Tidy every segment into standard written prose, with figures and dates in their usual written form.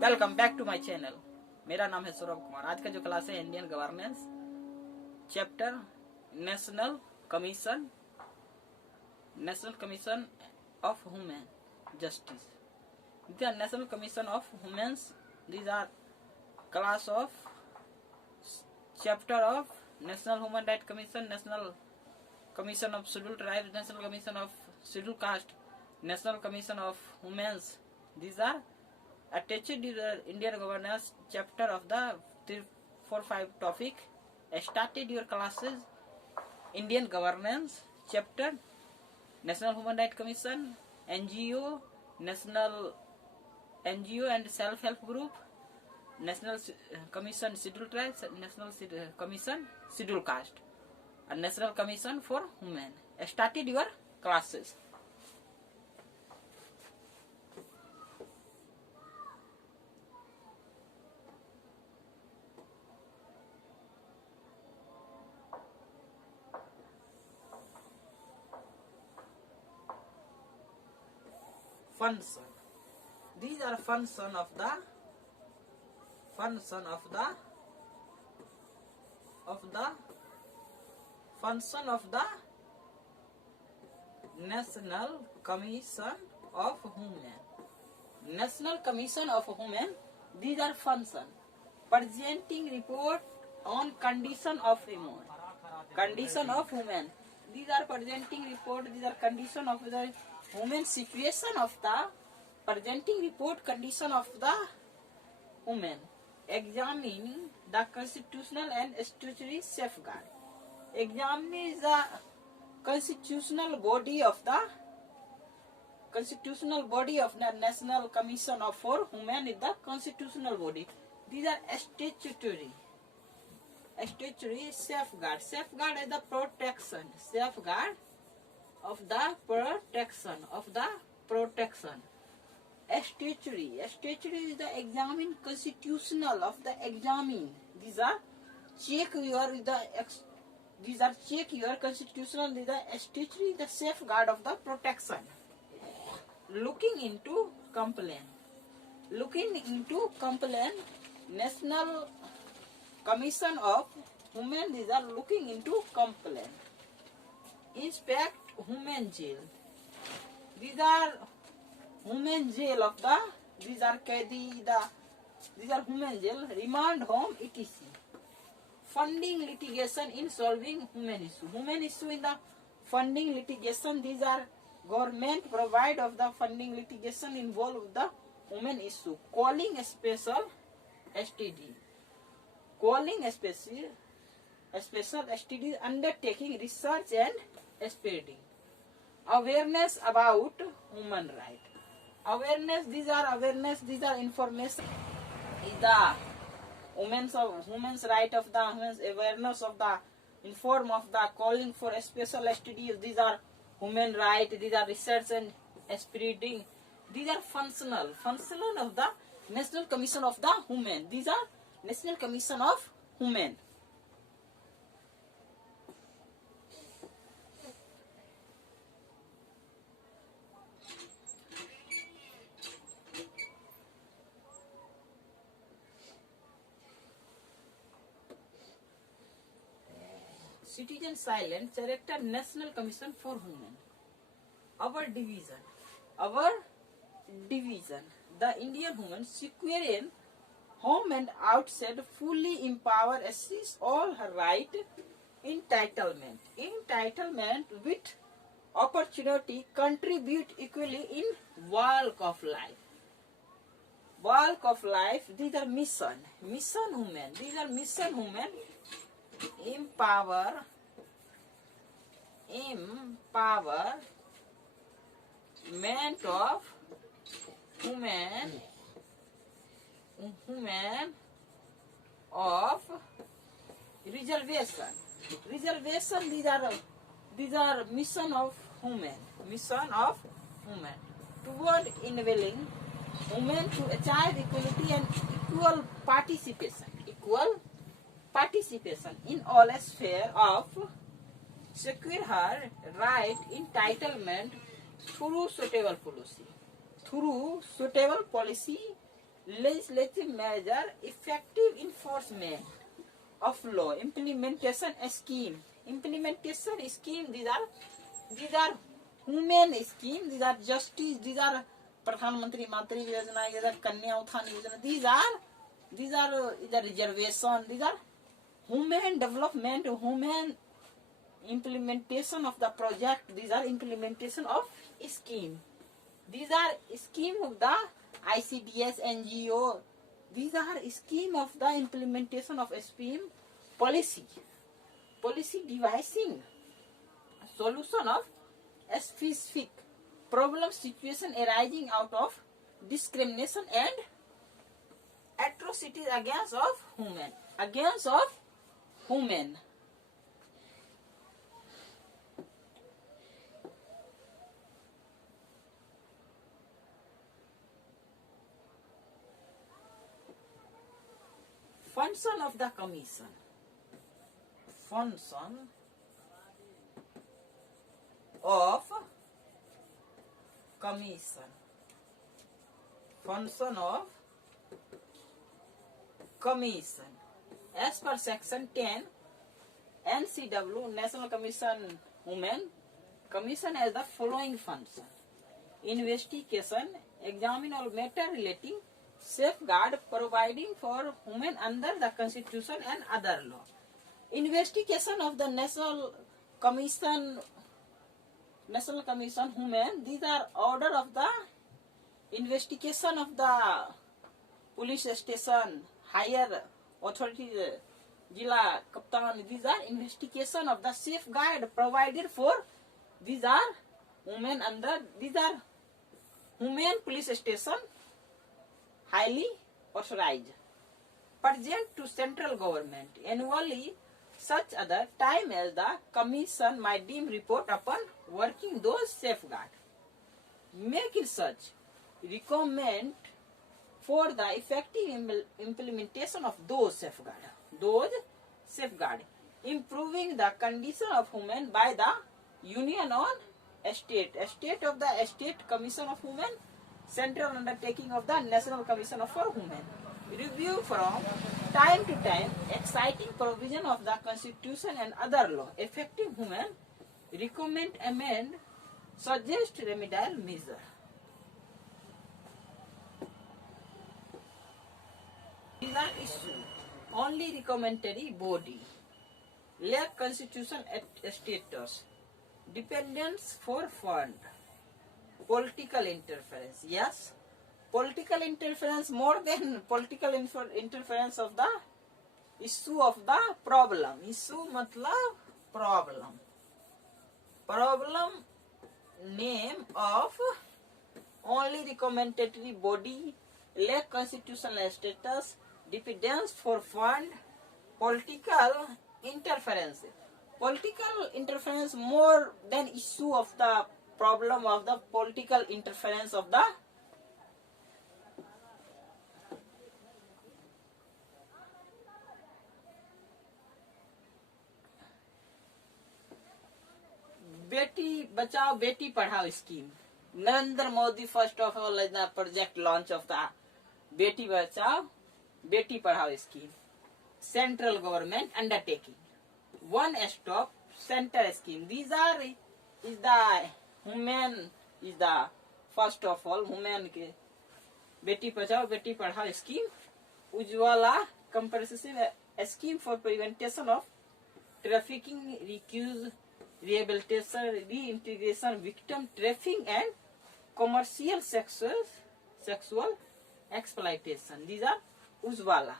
Welcome back to my channel. मेरा नाम है सौरभ कुमार। आज का जो क्लास है Indian governance chapter national commission of human justice. The national commission of humans, these are class of chapter of national human right commission, national commission of scheduled tribes, national commission of scheduled caste, national commission of humans. These are attached to the Indian governance chapter of the 3-4-5 topic. Started your classes Indian governance chapter, National Human Rights Commission, NGO, National NGO and self-help group, National Commission Scheduled Tribes, National Commission Scheduled Caste, and National Commission for Women. Started your classes. Function. These are function of the function of the National Commission of Women. National Commission of Women. These are function presenting report on condition of women. Condition of women. These are presenting report. These are condition of the women, situation of the presenting report, condition of the women. Examining the constitutional and statutory safeguard. Examining the constitutional body of the National Commission of for Women is the constitutional body. These are statutory safeguard. Safeguard is the protection. Safeguard of the protection. Statutory is the examine constitutional of the examine. These are check your constitutional. These are statutory, the safeguard of the protection. Looking into complaint. National Commission of Women. These are looking into complaint. Inspect women jail. These are women jail of the. These are women jail, remand home, etc. Funding litigation in solving women issue. Women issue in the funding litigation. These are government provide of the funding litigation involved the women issue. Calling a special STD. Calling a special STD, undertaking research and spreading. Awareness about human right. Awareness, these are information. Is the women's right of the women's awareness of the inform of the calling for a special STDs. These are human right. These are research and spreading. These are functional of the National Commission of the Women. These are National Commission of Women. Citizen Silent Character, National Commission for Women. Our division. The Indian women secure in home and outside, fully empower, assist all her right, entitlement with opportunity, contribute equally in walk of life. These are mission women. These are mission women. Empowerment of women of reservation. These are mission of women toward enabling women to achieve equality and equal participation in all spheres of secure her right, entitlement through suitable policy legislative measure, effective enforcement of law, implementation scheme. Implementation scheme, these are human scheme, these are justice, these are Pradhan Mantri Matri Yojana, these are Kanya Uthan Yojana, these are reservation, these are human development, human implementation of the project, these are implementation of scheme. These are scheme of the ICDS NGO. These are scheme of the implementation of scheme policy devising solution of a specific problem situation arising out of discrimination and atrocities against human. Function of the commission. Function of commission. Function of commission. As per section 10 NCW, National Commission Women, commission has the following function: investigation, examine all matter relating safeguard providing for women under the Constitution and other law. Investigation of the National Commission Women, these are order of the investigation of the police station, higher authority, Jila Kaptan, these are investigation of the safeguard provided for, these are women under, these are women police station, highly authorized, present to central government annually such other time as the commission might deem report upon working those safeguard. Make it such recommend for the effective implementation of those safeguard, improving the condition of women by the union on state of the State Commission of Women, central undertaking of the National Commission for Women. Review from time to time exciting provision of the Constitution and other law affecting women, recommend, amend, suggest remedial measure. These are issues. Only recommendatory body. Lack constitution status. Dependence for fund. Political interference. Yes. Political interference more than political interference of the issue of the problem. Issue matlab problem. Problem name of only recommendatory body, lack constitutional status, dependence for fund, political interference. Political interference more than issue of the problem of the political interference of the Beti Bachao Beti Padhao scheme. Narendra Modi first of all is the project launch of the Beti Bachao Beti Padhao scheme. Central government undertaking. One stop center scheme. These are is the women is the first of all women के Beti Bachao Beti Padhao scheme. Ujwala comprehensive scheme for prevention of trafficking, recuse, rehabilitation, reintegration, victim trafficking and commercial sexual exploitation. These are Ujwala.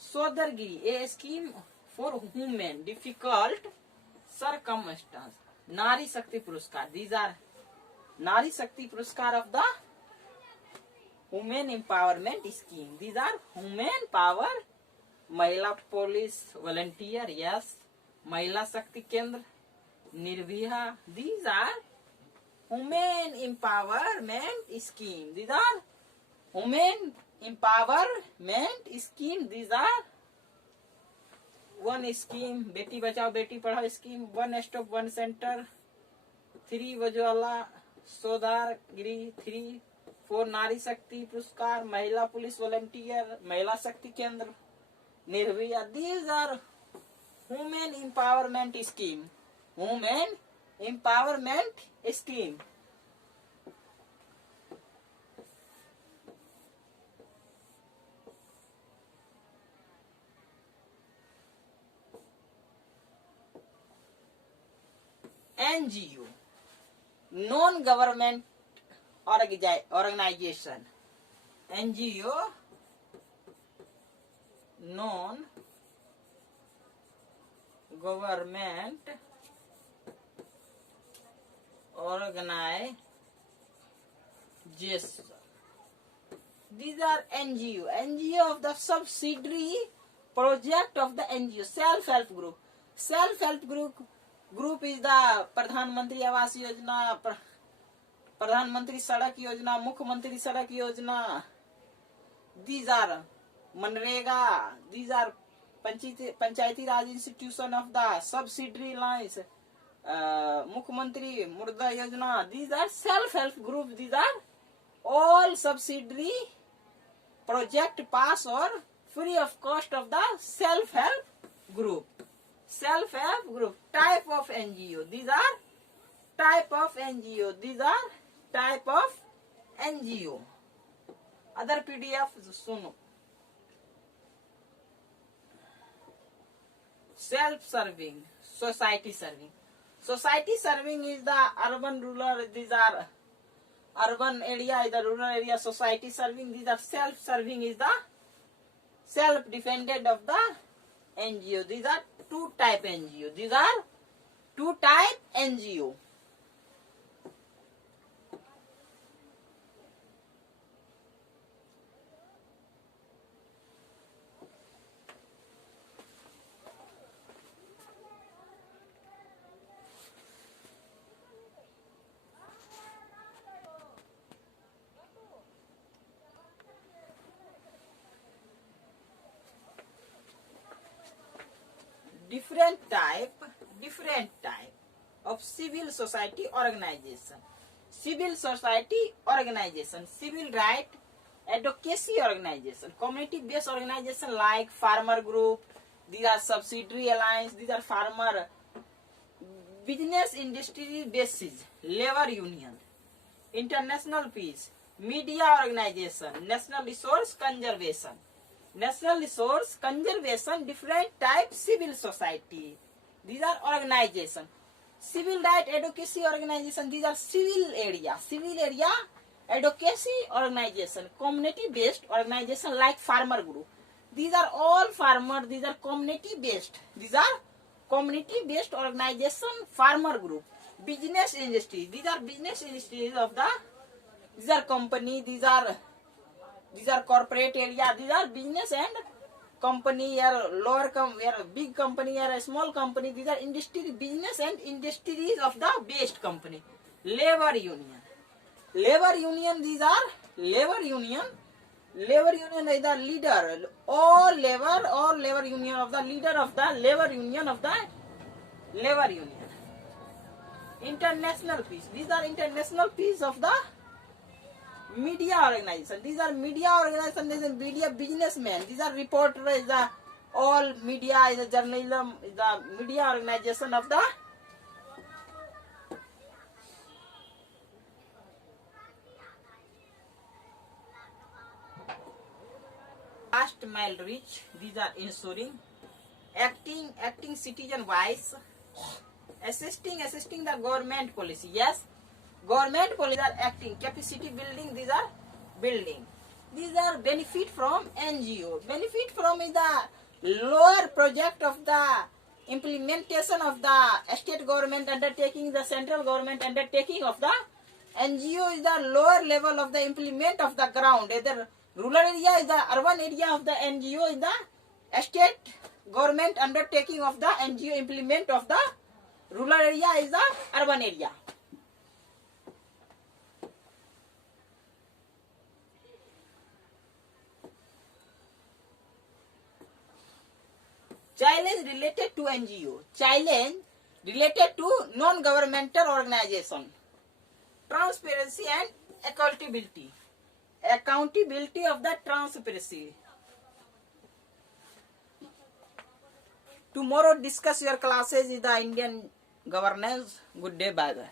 Sodargiri, a scheme for women, difficult circumstance. Nari Shakti Puruskar. These are Nari Shakti Puruskar of the women empowerment scheme. These are women power, Mahila police volunteer, yes, Mahila Shakti Kendra, Nirbhaya. These are women empowerment scheme. These are women empowerment scheme. These are one scheme, Beti Bachao Beti Padhao scheme, one stop one center, 3 Ujwala, Sodargiri, 3 4 नारी शक्ति पुरस्कार, महिला police volunteer, महिला शक्ति केंद्र, Nirbhaya. These are women empowerment scheme. Women empowerment scheme. NGO, non-government organization. NGO, non-government organization. These are NGO. NGO of the subsidiary project of the NGO. Self-help group. Self-help group is the प्रधानमंत्री आवास योजना, प्रधानमंत्री सड़क योजना, मुख्यमंत्री सड़क योजना. These are MNREGA. These are Panchayati Raj institution of the subsidiary lines. मुख्यमंत्री मुद्रा योजना. These are self-help groups. These are all subsidiary project pass or free of cost of the self-help group. Self-help group. Type of NGO. These are type of NGO. These are type of NGO. Other PDF सुनो. Self-serving. Society serving. Society serving is the urban rural. These are urban area is the rural area. Society serving. These are self-serving is the self-dependent of the NGO. These are two type NGO. These are two type NGO. Different type of civil society organization. Civil society organization, civil right advocacy organization, community based organization like farmer group. These are subsidiary alliance. These are farmer business industry basis, labor union, international peace, media organization, national resource conservation. National resource conservation, different type civil society. These are organization. Civil right advocacy organization. These are civil area advocacy organization. Community based organization like farmer group. These are all farmer. These are community based. These are community based organization. Farmer group. Business industry. These are business industries of the. These are company. These are corporate area. These are business and company or lower or big company or a small company. These are industry, business and industries of the based company. Labor union. These are labor union. Labor union is the leader. All labor union of the leader of the labor union of the labor union. International peace. These are international peace of the media organization. These are media organization. These are media businessmen. These are reporter. Is the all media is the journalism. Is the media organization of the last mile reach. These are ensuring acting citizen wise, assisting the government policy. Yes. Government policies are acting, capacity building, these are building. These are benefit from NGO. Benefit from is the lower project of the implementation of the state government undertaking, the central government undertaking of the NGO is the lower level of the implement of the ground. Either rural area is the urban area of the NGO is the state government undertaking of the NGO implement of the rural area is the urban area. Challenge related to NGO. Challenge related to non-governmental organization. Transparency and accountability. accountability of the transparency. Tomorrow discuss your classes in the Indian governance. Good day, bye bye.